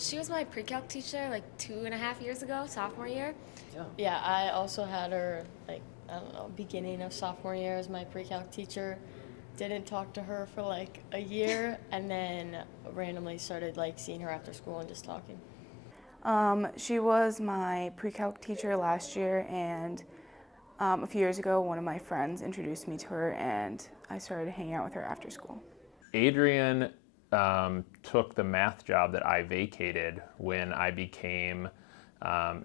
She was my pre-calc teacher like 2.5 years ago, sophomore year. Yeah, I also had her, like, I don't know, beginning of sophomore year as my pre-calc teacher. Didn't talk to her for like a year, and then randomly started like seeing her after school and just talking. She was my pre-calc teacher last year, and a few years ago, one of my friends introduced me to her, and I started hanging out with her after school. Adriann took the math job that I vacated when I became,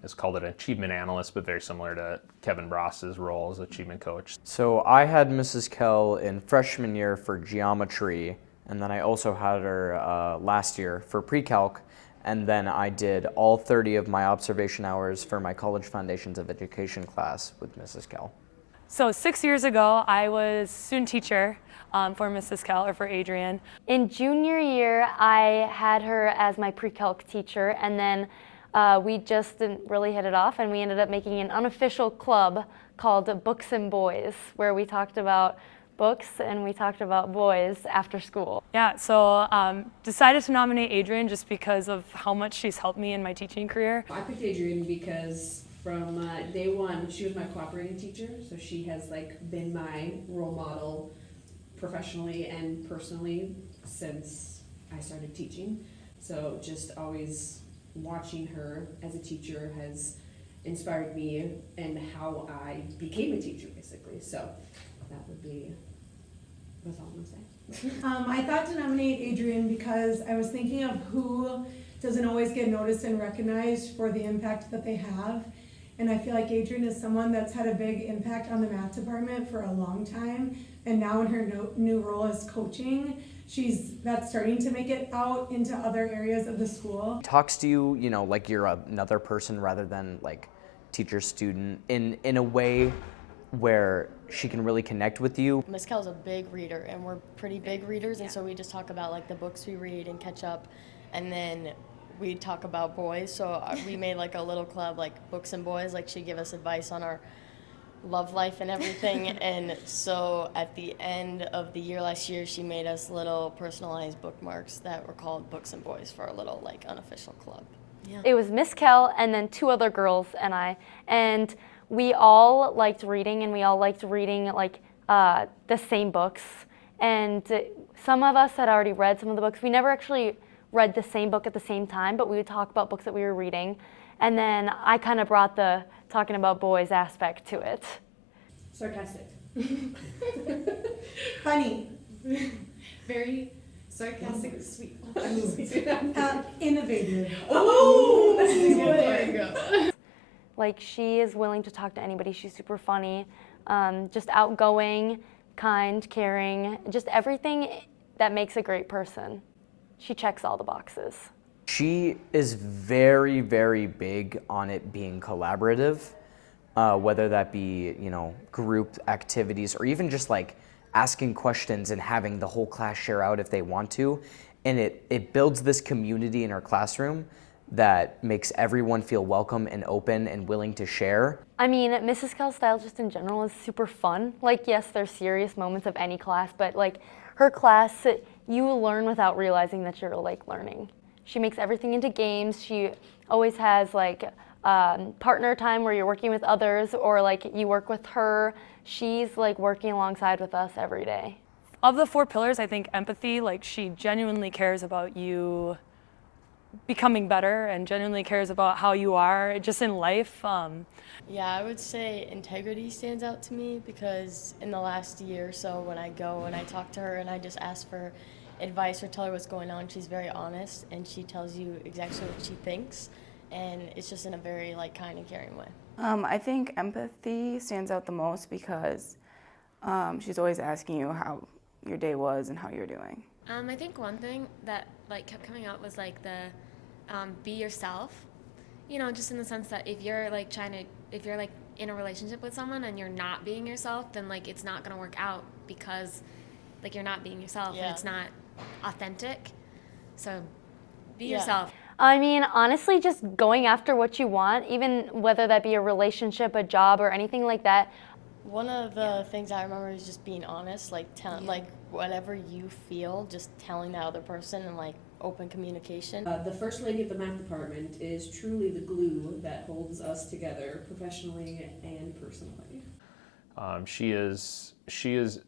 it's called an achievement analyst, but very similar to Kevin Bross's role as achievement coach. So I had Mrs. Kell in freshman year for geometry, and then I also had her last year for pre-calc, and then I did all 30 of my observation hours for my College Foundations of Education class with Mrs. Kell. So 6 years ago, I was student teacher for Mrs. Kell, or for Adriann. In junior year, I had her as my pre-calc teacher, and then we just didn't really hit it off, and we ended up making an unofficial club called Books and Boys, where we talked about books and we talked about boys after school. Yeah, so decided to nominate Adriann just because of how much she's helped me in my teaching career. I picked Adriann because from day one, she was my cooperating teacher, so she has like been my role model professionally and personally since I started teaching. So just always watching her as a teacher has inspired me and how I became a teacher, basically. So that would be, that's all I'm gonna say. I thought to nominate Adriann because I was thinking of who doesn't always get noticed and recognized for the impact that they have. And I feel like Adriann is someone that's had a big impact on the math department for a long time. And now in her new role as coaching, that's starting to make it out into other areas of the school. Talks to you, you know, like you're another person rather than like teacher student in a way where she can really connect with you. Miss Kell's a big reader, and we're pretty big readers, and so we just talk about like the books we read and catch up, and then we talk about boys. So we made like a little club, like Books and Boys. Like she'd give us advice on our love life and everything. And so at the end of the year last year, she made us little personalized bookmarks that were called Books and Boys for our little like unofficial club. Yeah. It was Miss Kell and then two other girls and I, and we all liked reading, and we all liked reading like the same books. And some of us had already read some of the books. We never actually read the same book at the same time, but we would talk about books that we were reading. And then I kind of brought the talking about boys aspect to it. Sarcastic. Funny. Very sarcastic, sweet. Innovative. Oh, that's a good one. There you go. Like, she is willing to talk to anybody. She's super funny, just outgoing, kind, caring, just everything that makes a great person. She checks all the boxes. She is very, very big on it being collaborative, whether that be, you know, group activities or even just like asking questions and having the whole class share out if they want to. And it builds this community in our classroom that makes everyone feel welcome and open and willing to share. I mean, Mrs. Kell's style just in general is super fun. Like, yes, there's serious moments of any class, but like her class, you learn without realizing that you're like learning. She makes everything into games. She always has like partner time where you're working with others, or like you work with her. She's like working alongside with us every day. Of the 4 pillars, I think empathy, like she genuinely cares about you becoming better and genuinely cares about how you are just in life. Yeah, I would say integrity stands out to me because in the last year or so when I go and I talk to her and I just ask for advice or tell her what's going on, she's very honest and she tells you exactly what she thinks, and it's just in a very like kind and caring way. I think empathy stands out the most because she's always asking you how your day was and how you're doing. I think one thing that like kept coming out was like the be yourself. You know, just in the sense that if you're like in a relationship with someone and you're not being yourself, then like it's not gonna work out because like you're not being yourself and it's not authentic. So be yourself. I mean, honestly, just going after what you want, even whether that be a relationship, a job, or anything like that. One of the things I remember is just being honest, like whatever you feel, just telling that other person and like open communication. The first lady of the math department is truly the glue that holds us together professionally and personally. She is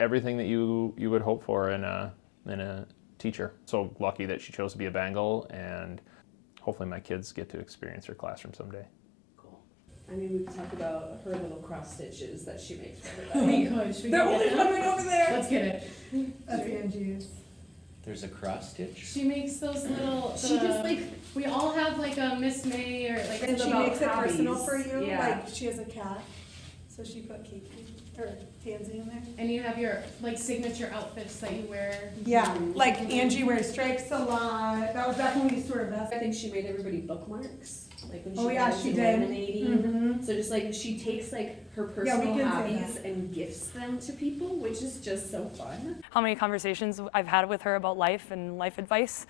everything that you would hope for in a teacher. So lucky that she chose to be a Bengal, and hopefully my kids get to experience her classroom someday. Cool. I mean, we could talk about her little cross stitches that she makes for Oh everybody. my gosh, we They're can only get them. coming over there. Let's get it. That's Angie's. There's a cross stitch. She makes those little. She just like, We all have like a Miss May or like. And she about makes it personal hobbies. for you, Yeah. like she has a cat, so she put Kiki, or Tansy in there. And you have your like signature outfits that you wear. Yeah, like Angie wears stripes a lot, that was back when we used to wear I vests. think she made everybody bookmarks, like when she Oh, yeah, got she into did. laminating. Mhm. So just like she takes like her Yeah, we personal can say hobbies that. and gifts them to people, which is just so fun. How many conversations I've had with her about life and life advice.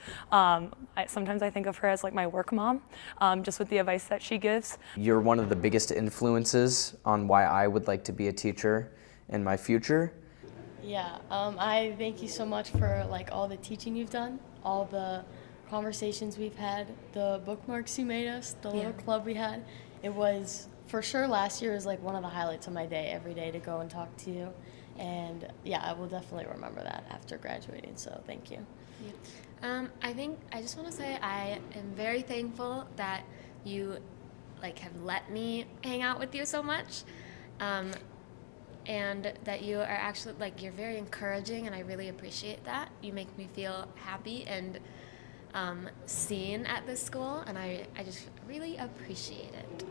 Sometimes I think of her as like my work mom, just with the advice that she gives. You're one of the biggest influences on why I would like to be a teacher in my future. Yeah, I thank you so much for like all the teaching you've done, all the conversations we've had, the bookmarks you made us, the little club we had. It was, for sure, last year was like one of the highlights of my day, every day to go and talk to you. And yeah, I will definitely remember that after graduating, so thank you. I just want to say I am very thankful that you like have let me hang out with you so much, and that you are actually like you're very encouraging, and I really appreciate that. You make me feel happy and seen at this school, and I just really appreciate it.